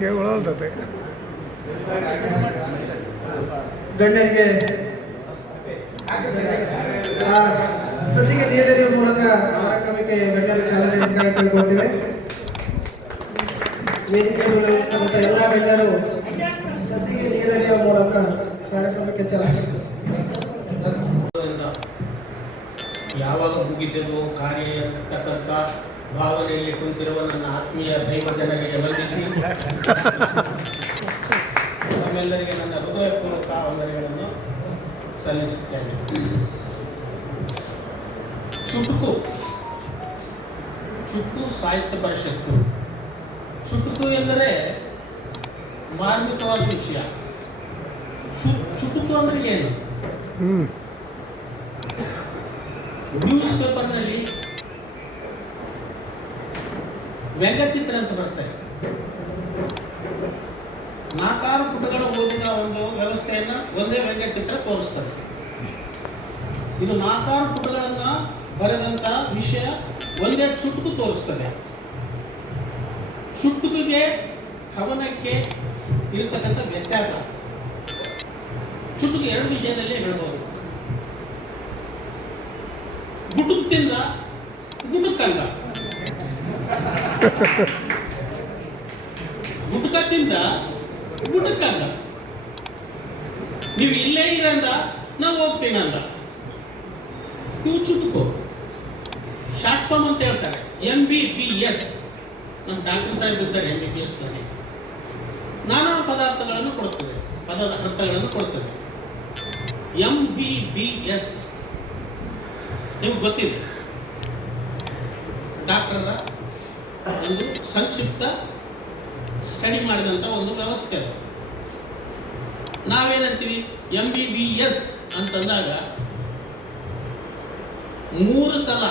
ಕೇಳಲ್ತತೆ ಗಣ್ಯರಿಗೆ ಸಸಿಗೆ ನೀರೆರೆಯುವ ಮೂಲಕ ಕಾರ್ಯಕ್ರಮಕ್ಕೆ ಗಣ್ಯರು ಚಾಲನೆ ಕೈಗೊಳ್ಳುತ್ತಿವೆ. ವೇದಿಕೆ ಎಲ್ಲ ಗಣ್ಯರು ಸಸಿಗೆ ನೀರೆರೆಯುವ ಮೂಲಕ ಕಾರ್ಯಕ್ರಮಕ್ಕೆ ಚಾಲನೆ. ಯಾವಾಗ ಮುಗಿತದೋ ಕಾರ್ಯ ಇರತಕ್ಕಂಥ ಭಾವನೆಯಲ್ಲಿ ಕುಂತಿರುವ ನನ್ನ ಆತ್ಮೀಯ ದೈವ ಜನರಿಗೆ ವಂದಿಸಿ ನಮ್ಮೆಲ್ಲರಿಗೆ ನನ್ನ ಹೃದಯಪೂರ್ವಕ ವಂದನೆಗಳನ್ನು ಸಲ್ಲಿಸುತ್ತೇನೆ. ಚುಟುಕು ಸಾಹಿತ್ಯ ಪರಿಷತ್ತು. ಚುಟುಕು ಎಂದರೆ ಮಾರ್ಮಿಕವಾದ ವಿಷಯ. ಚುಟುಕು ಅಂದರೆ ಏನು? ನ್ಯೂಸ್ ಪೇಪರ್ನಲ್ಲಿ ವ್ಯಂಗ್ಯಚಿತ್ರ ಅಂತ ಬರ್ತಾರೆ. 4 ಪುಟಗಳ ಓದಿನ ಒಂದು ವ್ಯವಸ್ಥೆಯನ್ನ ಒಂದೇ ವ್ಯಂಗ್ಯಚಿತ್ರ ತೋರಿಸ್ತದೆ. ಇದು 4 ಪುಟಗಳನ್ನ ಬರೆದಂತ ವಿಷಯ ಒಂದೇ ಚುಟುಕು ತೋರಿಸ್ತದೆ. ಚುಟುಕಿಗೆ ಕವನಕ್ಕೆ ಇರತಕ್ಕಂಥ ವ್ಯತ್ಯಾಸ ಚುಟುಕು 2 ವಿಷಯದಲ್ಲಿ ಹೇಳ್ಬೋದು. ಗುಟುಕದಿಂದ ಗುಟುಕಲ್ಲ, ಗುಟುಕದಿಂದ ಗುಟುಕಲ್ಲ. ನೀವು ಇಲ್ಲೇ ಇರಂದ ನಾವು ಹೋಗ್ತೀನಂದ. ಇವು ಚುಟುಕು. ಶಾರ್ಟ್ ಫಾರ್ಮ್ ಅಂತ ಹೇಳ್ತಾರೆ. MBBS. ನಮ್ಮ ಡಾಕ್ಟರ್ ಸಾಹೇಬ್ ಇದ್ದಾರೆ MBBS ನಲ್ಲಿ. ನಾನಾ ಪದಾರ್ಥಗಳನ್ನು ಕೊಡ್ತೇವೆ, ಪದದ ಅರ್ಥಗಳನ್ನು ಕೊಡ್ತೇವೆ. MBBS ನಿಮ್ಗೆ ಗೊತ್ತಿದೆ. ಡಾಕ್ಟರ ಒಂದು ಸಂಕ್ಷಿಪ್ತ ಸ್ಟಡಿ ಮಾಡಿದಂಥ ಒಂದು ವ್ಯವಸ್ಥೆ. ನಾವೇನಂತೀವಿ MBBS ಅಂತಂದಾಗ 3 ಸಲ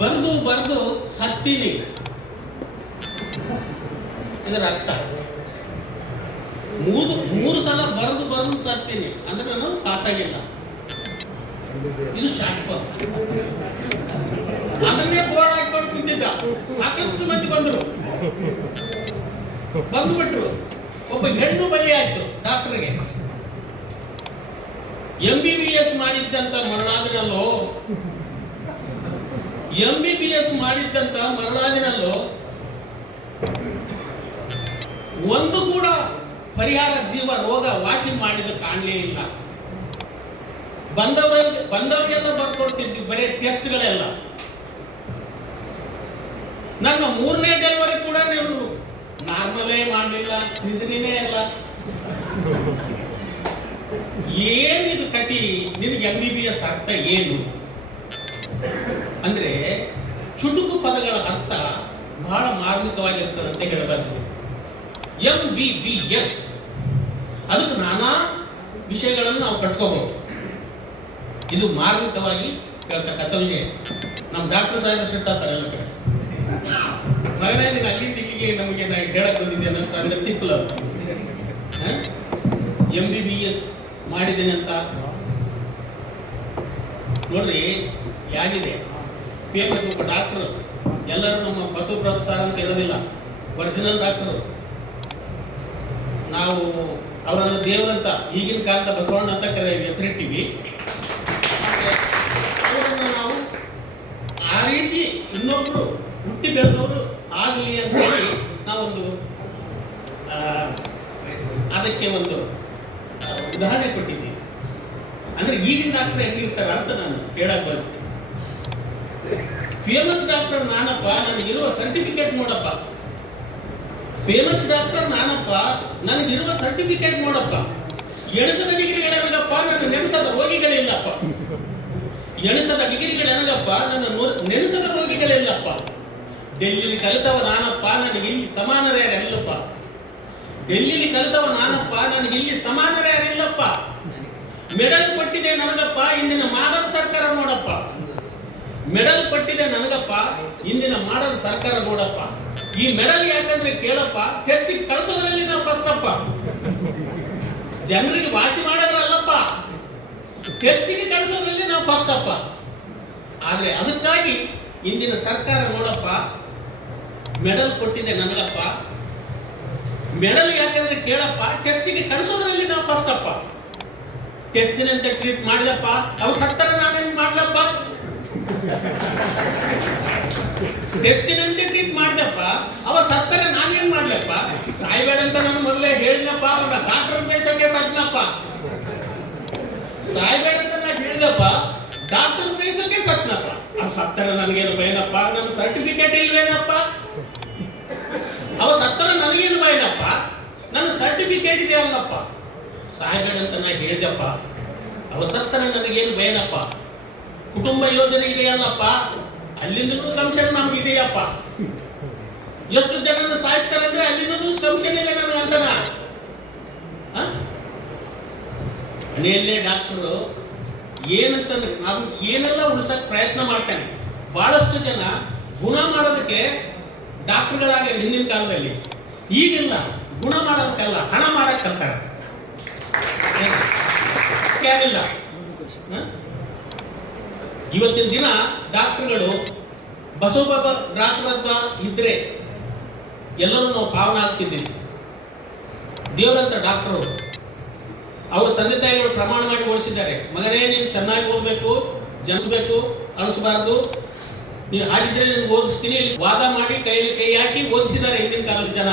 ಬರೆದು ಸತ್ತೀನಿ. ಇದರ ಅರ್ಥ 3 ಸಲ ಬರೆದು ಸತ್ತೀನಿ ಅಂದ್ರೆ ನಾನು ಪಾಸ್ ಆಗಿಲ್ಲ. ಇದು ಶಾರ್ಟ್ ಫಾರ್ಮ್. ಅದನ್ನೇ ಬೋರ್ಡ್ ಹಾಕೊಂಡು ಕುಂತಿದ್ದ. ಸಾಕಷ್ಟು ಮಂದಿ ಬಂದ್ಬಿಟ್ರು. ಒಬ್ಬ ಹೆಣ್ಣು ಬಲಿ ಆಯ್ತು ಡಾಕ್ಟರ್ಗೆ. MBBS ಮಾಡಿದ್ದಂತ ಮರಣಾದಿನಲ್ಲೋ ಒಂದು ಕೂಡ ಪರಿಹಾರ ಜೀವ ರೋಗ ವಾಸಿ ಮಾಡಿದ ಕಾಣಲೇ ಇಲ್ಲ. ಬಂದವರಿಗೆಲ್ಲ ಬರ್ಕೊಡ್ತಿದ್ವಿ ಬರೀ ಟೆಸ್ಟ್ಗಳೆಲ್ಲ. ನನ್ನ 3ನೇ ಡೆಲಿವರಿ ಕೂಡ ನೀವು ನಾರ್ಮಲೇ ಮಾಡಲಿಲ್ಲ, ಸಿಸರಿನೇ ಇಲ್ಲ. ಏನಿದು ಕತಿ? ನಿನಗೆ MBBS ಅರ್ಥ ಏನು ಅಂದ್ರೆ ಚುಟುಕು ಪದಗಳ ಅರ್ಥ ಬಹಳ ಮಾರ್ಮಿಕವಾಗಿರ್ತದೆ ಅಂತ ಹೇಳಬಯಸಿ. MBBS ಅದಕ್ಕೆ ನಾನಾ ವಿಷಯಗಳನ್ನು ನಾವು ಕಟ್ಕೋಬಹುದು. ಇದು ಮಾರ್ಮಿಕವಾಗಿ ಹೇಳ್ತಕ್ಕಂಥ ವಿಷಯ. ನಮ್ಮ ಡಾಕ್ಟರ್ ಸಾಹೇಬ್ ಸಿಟ್ಟಾತಾರೆ ಎಲ್ಲ ಕಡೆ. ಮಗನೇ ನೀನು ಅಲ್ಲಿಂದ ಇಲ್ಲಿಗೆ ನಮಗೆ ನಾನು ಹೇಳಕ್ ಬಂದಿದ್ದೇನೆ ಅಂತ ಅಂದ್ರೆ ತಿಪ್ಪಲ. MBBS ಮಾಡಿದ್ದೇನೆ ಅಂತ ನೋಡ್ರಿ ಯಾಗಿದೆ. ಫೇಮಸ್ ಒಬ್ಬ ಡಾಕ್ಟರ್. ಎಲ್ಲರೂ ನಮ್ಮ ಬಸವಪ್ರಭು ಸಾರ್ ಅಂತ ಇರೋದಿಲ್ಲ, ಒರಿಜಿನಲ್ ಡಾಕ್ಟರ್. ನಾವು ಅವರನ್ನು ದೇವರಂತ ಈಗಿನ ಕಾಲದ ಬಸವಣ್ಣ ಅಂತ ಹೆಸರಿಟ್ಟಿವಿ. ಅವರನ್ನು ನಾವು ಆ ರೀತಿ ಇನ್ನೊಬ್ರು ಹುಟ್ಟಿ ಬೆಳೆದವರು ಆಗಲಿ ಅಂತ ಹೇಳಿ ನಾವೊಂದು ಅದಕ್ಕೆ ಒಂದು ಉದಾಹರಣೆ ಕೊಟ್ಟಿದ್ದೀವಿ. ಅಂದ್ರೆ ಈಗಿನ ಡಾಕ್ಟರ್ ಹೆಂಗಿರ್ತಾರೆ ಅಂತ ನಾನು ಹೇಳಕ್ ಬಯಸ್ತೀನಿ. ಫೇಮಸ್ ಡಾಕ್ಟರ್ ನಾನಪ್ಪ, ನನಗಿರುವ ಸರ್ಟಿಫಿಕೇಟ್ ನೋಡಪ್ಪ. ಫೇಮಸ್ ಡಾಕ್ಟರ್ ನಾನಪ್ಪ, ನನಗಿರುವ ಸರ್ಟಿಫಿಕೇಟ್ ನೋಡಪ್ಪ. ಎಣಿಸದ ಡಿಗ್ರಿಗಳೇನಗಪ್ಪ, ನನ್ನ ನೆನೆಸದ ರೋಗಿಗಳಿಲ್ಲಪ್ಪ. ಎಣಿಸದ ಡಿಗ್ರಿಗಳೇನಗಪ್ಪ, ನನ್ನ ನೆನೆಸದ ರೋಗಿಗಳಿಲ್ಲಪ್ಪ. ಡೆಲ್ಲಿಲಿ ಕಲಿತವ ನಾನಪ್ಪ, ನನಗೆ ಇಲ್ಲಿ ಸಮಾನರೇ ಯಾರಿಲ್ಲಪ್ಪ. ಡೆಲ್ಲಿಲಿ ಕಲಿತವ ನಾನಪ್ಪ, ನನಗೆ ಇಲ್ಲಿ ಸಮಾನರೇ ಯಾರಿಲ್ಲಪ್ಪ. ಮೆಡಲ್ ಕೊಟ್ಟಿದೆ ನನಗಪ್ಪ, ಇಂದಿನ ಮಾಡಲ್ ಸರ್ಕಾರ ನೋಡಪ್ಪ. ಮೆಡಲ್ ಕೊಟ್ಟಿದೆ ನನಗಪ್ಪ, ಇಂದಿನ ಮಾಡಲ್ ಸರ್ಕಾರ ನೋಡಪ್ಪ. ಈ ಮೆಡಲ್ ಯಾಕಂದ್ರೆ ಕೇಳಪ್ಪ, ಟೆಸ್ಟಿಗೆ ಕಳಿಸೋದ್ರಲ್ಲಿ ನಾವು ಫಸ್ಟ್ ಅಪ್ಪ. ಜನರಿಗೆ ವಾಸಿ ಮಾಡೋದ್ರಲ್ಲಪ್ಪ, ಟೆಸ್ಟಿಗೆ ಕಳಿಸೋದ್ರಲ್ಲಿ ನಾವು ಫಸ್ಟ್ ಅಪ್ಪ. ಆದ್ರೆ ಅದಕ್ಕಾಗಿ ಇಂದಿನ ಸರ್ಕಾರ ನೋಡಪ್ಪ, ಮೆಡಲ್ ಕೊಟ್ಟಿದೆ ನನಗಪ್ಪ, ಮೆಡಲ್ ಯಾಕಂದ್ರೆ ಕೇಳಪ್ಪ, ಟೆಸ್ಟಿಗೆ ಕಳಿಸೋದ್ರಲ್ಲಿ ನಾವು ಫಸ್ಟ್ ಅಪ್ಪ. ಟೆಸ್ಟಿನಂತೆ ಟ್ರೀಟ್ ಮಾಡಿದಪ್ಪ, ಅವ್ರು ಸತ್ತರ ನಾನೇನ್ ಮಾಡ್ಲಪ್ಪ. ಟೆಸ್ಟಿನಂತೆ ಟ್ರೀಟ್ ಮಾಡಿದಪ್ಪ, ಅವ ಸತ್ತರ ನಾನೇನ್ ಮಾಡ್ಲಪ್ಪ. ಸಾಯ್ಬೇಡ ಅಂತ ನಾನು ಮೊದಲೇ ಹೇಳಿದಪ್ಪ, ಅವಾಗ ಡಾಕ್ಟರ್ ಬೇಸಕ್ಕೆ ಸತ್ನಪ್ಪ. ಸಾಯ್ಬೇಡ ಅಂತ ನಾನು ಹೇಳಿದಪ್ಪ, ಡಾಕ್ಟರ್ ಬೇಸಕ್ಕೆ ಸತ್ನಪ್ಪ. ಆ ಸತ್ತರ ನನಗೇನು ಭಯನಪ್ಪ, ನನ್ನ ಸರ್ಟಿಫಿಕೇಟ್ ಇಲ್ವೇನಪ್ಪ. ಅವ ಸತ್ತರ ನನಗೇನು ಭಯನಪ್ಪ, ನನ್ನ ಸರ್ಟಿಫಿಕೇಟ್ ಇದೆ ಅಲ್ಲಪ್ಪ. ಸಾಯ್ಬೇಡ ಅಂತ ನಾ ಹೇಳಿದಪ್ಪ, ಅವ ಸತ್ತರ ನನಗೇನು ಭಯನಪ್ಪ. ಕುಟುಂಬ ಯೋಜನೆ ಇದೆಯಲ್ಲಪ್ಪ, ಅಲ್ಲಿಂದಲೂ ಕಮಿಷನ್ ನಮ್ಗೆ ಇದೆಯಪ್ಪ. ಎಷ್ಟು ಜನನ ಸಾಯಿಸ್ತಾರೆ ಅಂದ್ರೆ ಅಲ್ಲಿಂದಲೂ ಕಮಿಷನ್ ಇದೆ ನನಗೆ ಅಂತನ. ಮನೆಯಲ್ಲೇ ಡಾಕ್ಟರು ಏನಂತಂದ್ರೆ ನಾವು ಏನೆಲ್ಲ ಉಳಿಸಕ್ ಪ್ರಯತ್ನ ಮಾಡ್ತಾನೆ. ಬಹಳಷ್ಟು ಜನ ಗುಣ ಮಾಡೋದಕ್ಕೆ ಡಾಕ್ಟರ್ಗಳಾಗ ಹಿಂದಿನ ಕಾಲದಲ್ಲಿ, ಈಗಿಲ್ಲ. ಗುಣ ಮಾಡೋದಕ್ಕಲ್ಲ, ಹಣ ಮಾಡಕ್ ಕಲ್ತಾರೆ. ಕ್ಯಾರಿಲ್ಲ. ಇವತ್ತಿನ ದಿನ ಡಾಕ್ಟರ್ಗಳು ಬಸವಬಾಬಾ ಡಾಕ್ಟರ್ ಅಂತ ಇದ್ರೆ ಎಲ್ಲರೂ ನಾವು ಪಾವನ ಆಗ್ತಿದ್ದೀವಿ. ದೇವರಂತ ಡಾಕ್ಟರು ಅವ್ರ ತಂದೆ ತಾಯಿಗಳು ಪ್ರಮಾಣ ಮಾಡಿ ಓಡಿಸಿದ್ದಾರೆ, ಮಗನೇ ನೀನು ಚೆನ್ನಾಗಿ ಓದಬೇಕು, ಜನಿಸ್ಬೇಕು, ಅನಿಸ್ಬಾರ್ದು, ನೀನು ಹಾಗಿದ್ರೆ ನಿನ್ಗೆ ಓದಿಸ್ತೀನಿ ವಾದ ಮಾಡಿ ಕೈಯಲ್ಲಿ ಕೈ ಹಾಕಿ ಓದಿಸಿದ್ದಾರೆ ಹಿಂದಿನ ಕಾಲದ ಜನ.